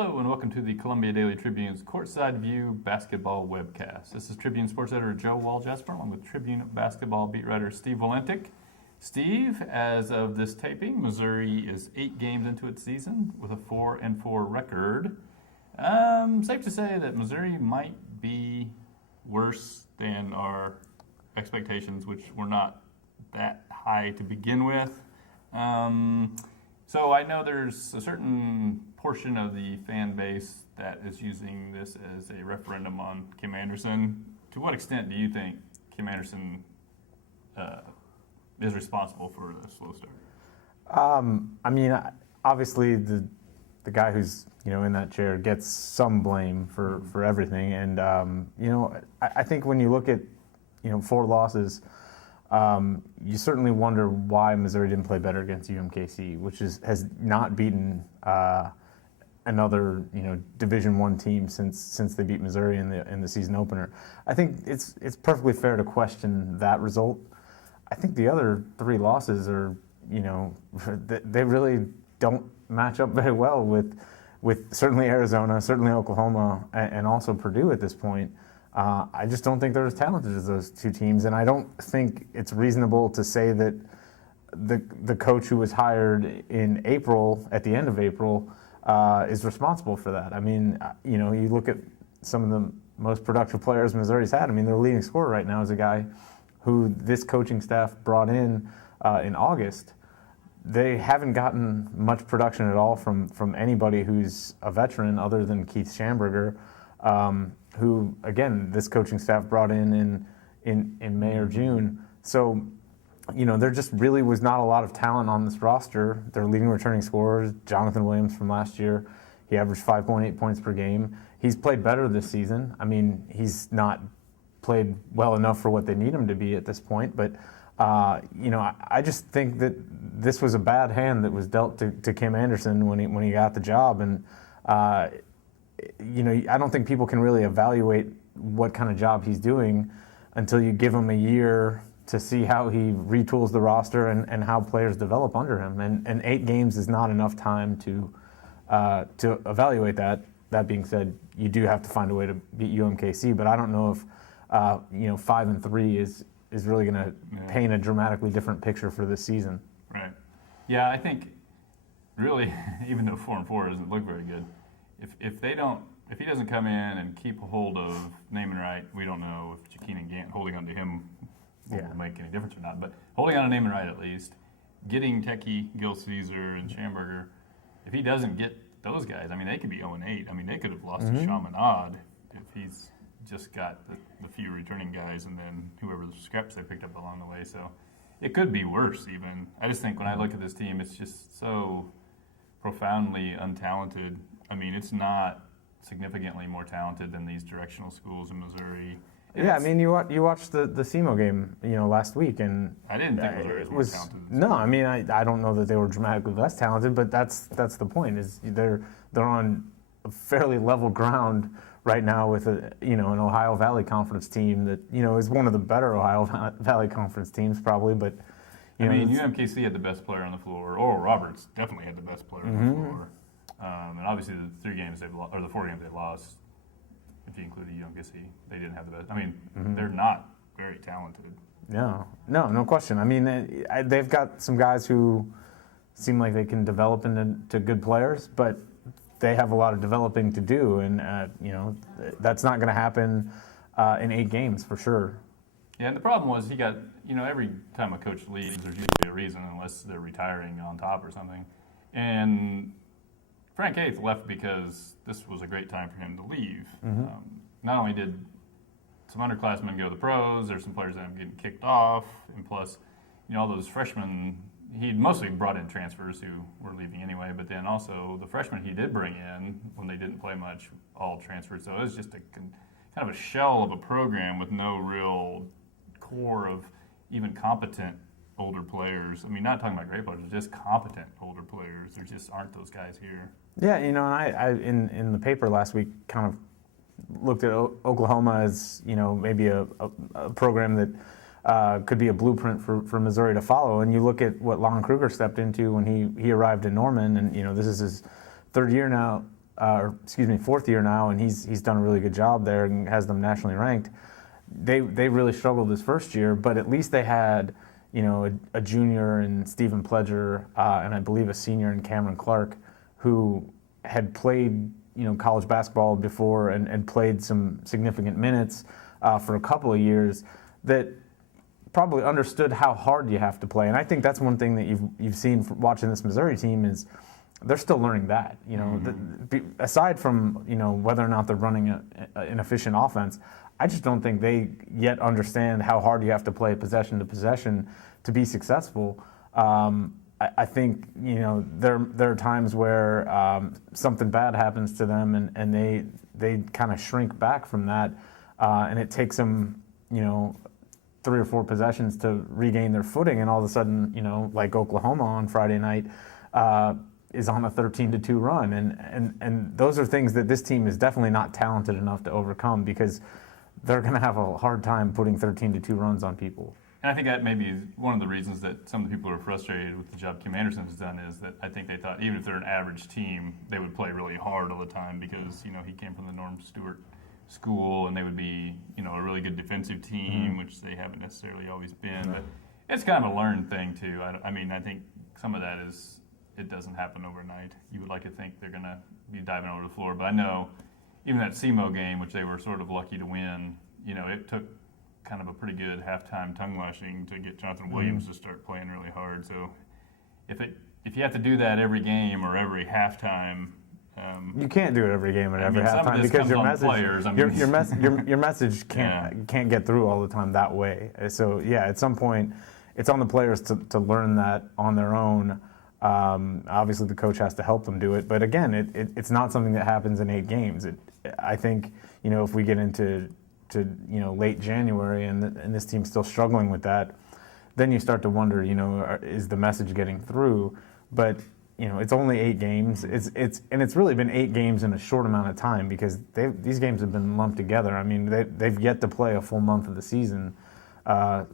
Hello and welcome to the Columbia Daily Tribune's Courtside View basketball webcast. This is Tribune sports editor Joe Walljasper along with Tribune basketball beat writer Steve Valentic. Steve, as of this taping, Missouri is 8 games into its season with a 4-4 record. Safe to say that Missouri might be worse than our expectations, which were not that high to begin with. So I know there's a certain portion of the fan base that is using this as a referendum on Kim Anderson. To what extent do you think Kim Anderson is responsible for the slow start? Obviously the guy who's in that chair gets some blame for everything, and I think when you look at 4 losses. You certainly wonder why Missouri didn't play better against UMKC, which has not beaten another Division I team since they beat Missouri in the season opener. I think it's perfectly fair to question that result. I think the other 3 losses are they really don't match up very well with certainly Arizona, certainly Oklahoma, and also Purdue at this point. I just don't think they're as talented as those 2 teams, and I don't think it's reasonable to say that the coach who was hired in April, at the end of April, is responsible for that. I mean, you look at some of the most productive players Missouri's had. I mean, their leading scorer right now is a guy who this coaching staff brought in August. They haven't gotten much production at all from anybody who's a veteran other than Keith Schamberger. Who, again, this coaching staff brought in May or June. So, there just really was not a lot of talent on this roster. Their leading returning scorer, Jonathan Williams from last year, he averaged 5.8 points per game. He's played better this season. I mean, he's not played well enough for what they need him to be at this point. But, I just think that this was a bad hand that was dealt to Kim Anderson when he got the job. And, I don't think people can really evaluate what kind of job he's doing until you give him a year to see how he retools the roster and how players develop under him. And 8 games is not enough time to evaluate that. That being said, you do have to find a way to beat UMKC, but I don't know if 5-3 is really going to paint a dramatically different picture for this season. Right. Yeah, I think really, even though 4-4 doesn't look very good. If he doesn't come in and keep a hold of name and right, we don't know if Jaquin and Gant holding on to him will make any difference or not. But holding on to name and right at least, getting Techie, Gil Caesar, and Schamberger, if he doesn't get those guys, I mean, they could be 0-8. I mean, they could have lost to Chaminade if he's just got the few returning guys and then whoever the scraps they picked up along the way. So it could be worse even. I just think when I look at this team, it's just so profoundly untalented. I mean, it's not significantly more talented than these directional schools in Missouri. I mean, you watched the SEMO game, last week, and I didn't think Missouri was more talented. No, I mean, I don't know that they were dramatically less talented, but that's the point. Is they're on a fairly level ground right now with an Ohio Valley Conference team that is one of the better Ohio Valley Conference teams probably, but. UMKC had the best player on the floor. Oral Roberts definitely had the best player on the floor. And obviously the 3 games they've lost, or the 4 games they lost, if you include the UMKC, they didn't have the best. I mean, they're not very talented. No question. I mean, they've got some guys who seem like they can develop into good players, but they have a lot of developing to do, and that's not going to happen in 8 games for sure. Yeah, and the problem was he got every time a coach leaves, there's usually a reason, unless they're retiring on top or something, and Frank Eighth left because this was a great time for him to leave. Not only did some underclassmen go to the pros, there's some players that ended up getting kicked off, and plus, all those freshmen, he'd mostly brought in transfers who were leaving anyway, but then also the freshmen he did bring in, when they didn't play much, all transferred. So it was just kind of a shell of a program with no real core of even competent older players. I mean, not talking about great players, just competent older players. There just aren't those guys here. Yeah, I in the paper last week kind of looked at Oklahoma as maybe a program that could be a blueprint for Missouri to follow. And you look at what Lon Kruger stepped into when he arrived in Norman, and this is his 3rd year now fourth year now, and he's done a really good job there and has them nationally ranked. They really struggled this first year, but at least they had, a junior in Stephen Pledger, and I believe a senior in Cameron Clark, who had played, college basketball before and played some significant minutes for a couple of years, that probably understood how hard you have to play. And I think that's one thing that you've seen from watching this Missouri team is they're still learning that. Aside from whether or not they're running an efficient offense, I just don't think they yet understand how hard you have to play possession to possession to be successful. I think there are times where something bad happens to them and they kind of shrink back from that, and it takes them 3 or 4 possessions to regain their footing, and all of a sudden like Oklahoma on Friday night is on a 13-2 run, and those are things that this team is definitely not talented enough to overcome, because they're going to have a hard time putting 13-2 runs on people. And I think that maybe is one of the reasons that some of the people who are frustrated with the job Kim Anderson has done, is that I think they thought even if they're an average team, they would play really hard all the time, because he came from the Norm Stewart school, and they would be a really good defensive team, which they haven't necessarily always been. But it's kind of a learned thing too. I think some of that is, it doesn't happen overnight. You would like to think they're going to be diving over the floor, but I know even that SEMO game, which they were sort of lucky to win, it took kind of a pretty good halftime tongue lashing to get Jonathan Williams to start playing really hard. So if you have to do that every game or every halftime, you can't do it every game and every halftime, because your message can't get through all the time that way. So at some point, it's on the players to learn that on their own. Obviously, the coach has to help them do it, but again, it's not something that happens in 8 games. I think if we get into late January and this team's still struggling with that, then you start to wonder, is the message getting through? But it's only 8 games. It's really been 8 games in a short amount of time, because these games have been lumped together. I mean, they've yet to play a full month of the season.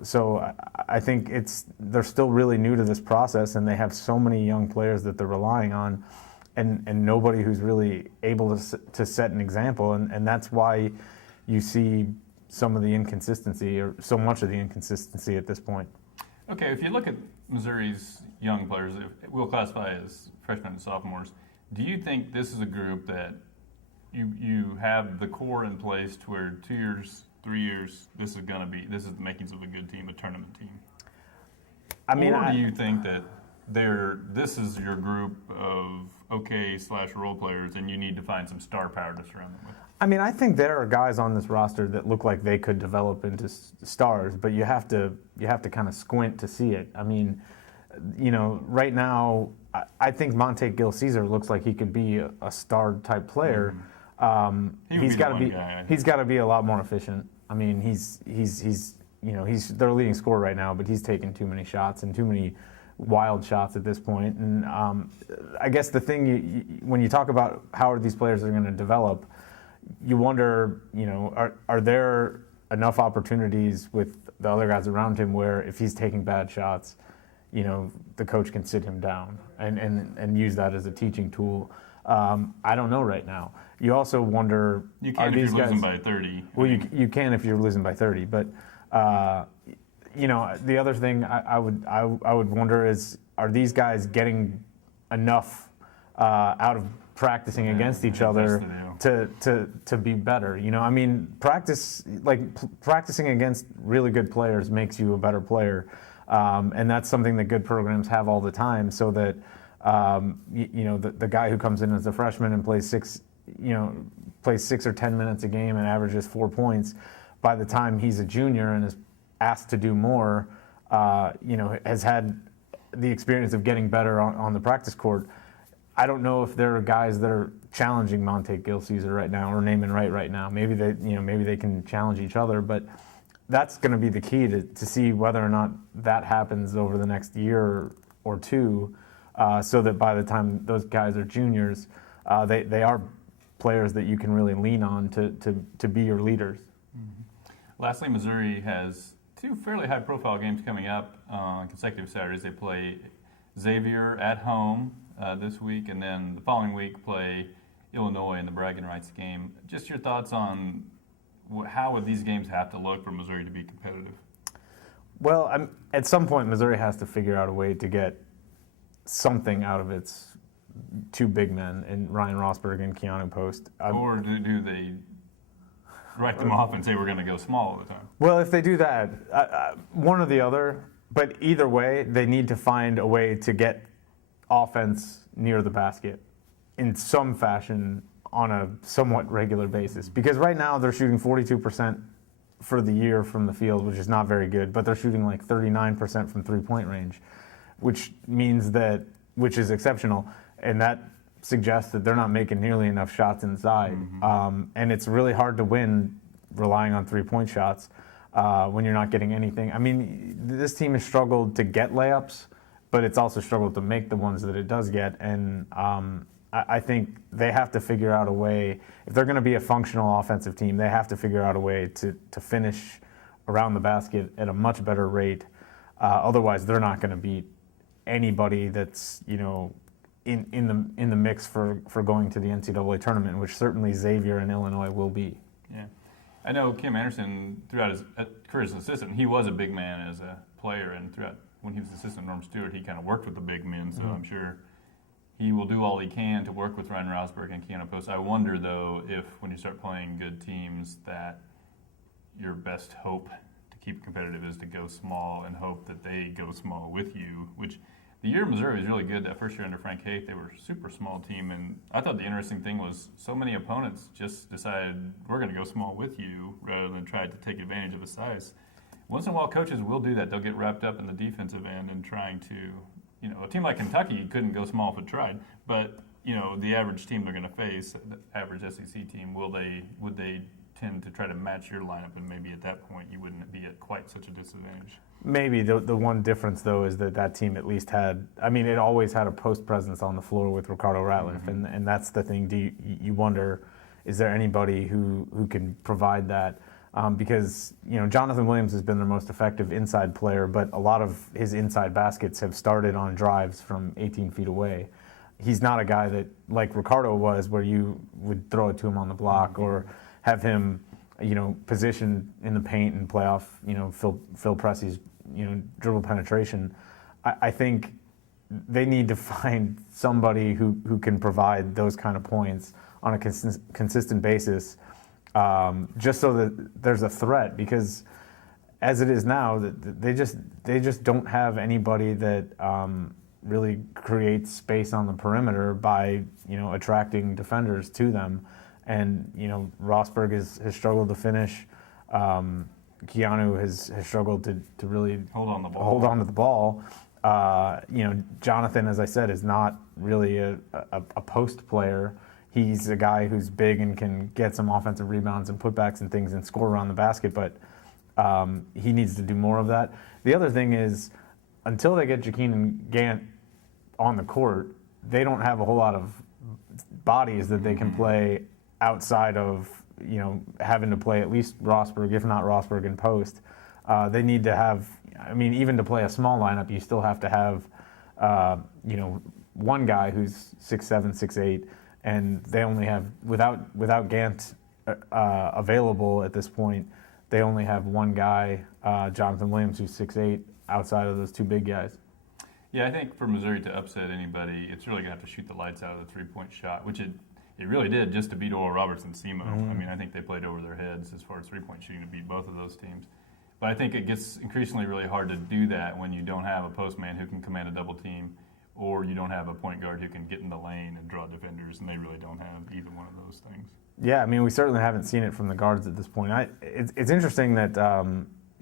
So I think they're still really new to this process, and they have so many young players that they're relying on, and nobody who's really able to set an example. And that's why you see some of the inconsistency, or so much of the inconsistency at this point. Okay, if you look at Missouri's young players, we'll classify as freshmen and sophomores, do you think this is a group that you have the core in place to where 2 years, 3 years, this is the makings of a good team, a tournament team? Or do you think that this is your group of okay/role players, and you need to find some star power to surround them with? I think there are guys on this roster that look like they could develop into stars, but you have to kind of squint to see it. Right now, I think Monte Gil Caesar looks like he could be a star type player. He's got to be a lot more efficient. He's their leading scorer right now, but he's taking too many shots and too many wild shots at this point. And I guess the thing when you talk about how these players are going to develop, you wonder, are there enough opportunities with the other guys around him where if he's taking bad shots, the coach can sit him down and use that as a teaching tool. I don't know right now. You also wonder, you can if you're losing by 30. Well, you can if you're losing by 30, but the other thing I would wonder is, are these guys getting enough out of practicing against each other to be better? Practicing against really good players makes you a better player, and that's something that good programs have all the time. So that the guy who comes in as a freshman and plays 6 or 10 minutes a game and averages 4 points, by the time he's a junior and is asked to do more, has had the experience of getting better on the practice court. I don't know if there are guys that are challenging Monte Gil Caesar right now, or Naaman Wright right now. Maybe they can challenge each other, but that's going to be the key to see whether or not that happens over the next year or two, so that by the time those guys are juniors, they are players that you can really lean on to be your leaders. Mm-hmm. Lastly, Missouri has 2 fairly high-profile games coming up on consecutive Saturdays. They play Xavier at home this week, and then the following week play Illinois and the bragging rights game. Just your thoughts on how would these games have to look for Missouri to be competitive? Well, at some point, Missouri has to figure out a way to get something out of its two big men in Ryan Rosberg and Keanu Post. Or do they write them off and say we're going to go small all the time? Well, if they do that, one or the other, but either way, they need to find a way to get offense near the basket in some fashion on a somewhat regular basis. Because right now they're shooting 42% for the year from the field, which is not very good, but they're shooting like 39% from three-point range, which is exceptional, and that suggests that they're not making nearly enough shots inside. And it's really hard to win relying on three-point shots when you're not getting anything. I mean, this team has struggled to get layups, but it's also struggled to make the ones that it does get. And I think they have to figure out a way, if they're going to be a functional offensive team, they have to figure out a way to finish around the basket at a much better rate. Otherwise, they're not going to beat anybody that's, in the mix for going to the NCAA tournament, which certainly Xavier and Illinois will be. Yeah. I know Kim Anderson, throughout his career as an assistant, he was a big man as a player, and throughout when he was assistant Norm Stewart, he kind of worked with the big men, so I'm sure he will do all he can to work with Ryan Rosberg and Keanu Post. I wonder, though, if when you start playing good teams that your best hope to keep competitive is to go small and hope that they go small with you, which the year Missouri was really good. That first year under Frank Haith, they were a super small team, and I thought the interesting thing was so many opponents just decided we're going to go small with you rather than try to take advantage of the size. Once in a while, coaches will do that. They'll get wrapped up in the defensive end and trying to, a team like Kentucky couldn't go small if it tried, but the average team they're going to face, the average SEC team, would they tend to try to match your lineup, and maybe at that point you wouldn't be at quite such a disadvantage. Maybe the one difference, though, is that team at least had, it always had a post presence on the floor with Ricardo Ratliff, and that's the thing. You wonder, is there anybody who can provide that? Because, Jonathan Williams has been their most effective inside player, but a lot of his inside baskets have started on drives from 18 feet away. He's not a guy that, like Ricardo was, where you would throw it to him on the block or have him, positioned in the paint and play off, Phil Pressey's, dribble penetration. I think they need to find somebody who can provide those kind of points on a consistent basis, just so that there's a threat. Because as it is now, they just don't have anybody that really creates space on the perimeter by attracting defenders to them. And Rosberg has struggled to finish. Keanu has struggled to really hold on to the ball. Jonathan, as I said, is not really a post player. He's a guy who's big and can get some offensive rebounds and putbacks and things and score around the basket, but he needs to do more of that. The other thing is, until they get Jaquin and Gant on the court, they don't have a whole lot of bodies that they can play outside of having to play at least Rosberg, if not Rosberg in post. They need to have, even to play a small lineup, you still have to have, one guy who's 6'7", 6'8", and they only have, without Gant available at this point, they only have one guy, Jonathan Williams, who's 6'8", outside of those two big guys. Yeah, I think for Missouri to upset anybody, it's really going to have to shoot the lights out of the three-point shot, which it really did just to beat Oral Roberts and SEMO. I think they played over their heads as far as three-point shooting to beat both of those teams. But I think it gets increasingly really hard to do that when you don't have a postman who can command a double team, or you don't have a point guard who can get in the lane and draw defenders, and they really don't have either one of those things. Yeah, we certainly haven't seen it from the guards at this point. It's interesting that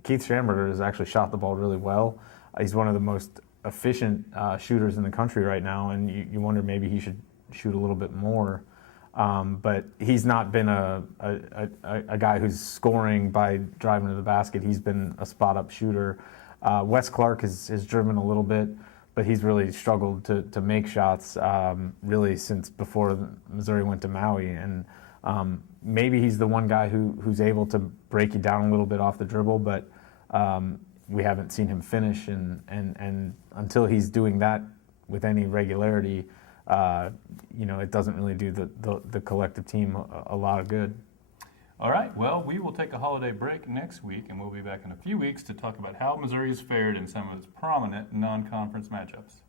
Keith Schamberger has actually shot the ball really well. He's one of the most efficient shooters in the country right now, and you wonder maybe he should shoot a little bit more. But he's not been a guy who's scoring by driving to the basket. He's been a spot-up shooter. Wes Clark has driven a little bit, but he's really struggled to make shots really since before Missouri went to Maui. And maybe he's the one guy who's able to break you down a little bit off the dribble, but we haven't seen him finish. And until he's doing that with any regularity, it doesn't really do the collective team a lot of good. All right, well, we will take a holiday break next week, and we'll be back in a few weeks to talk about how Missouri has fared in some of its prominent non-conference matchups.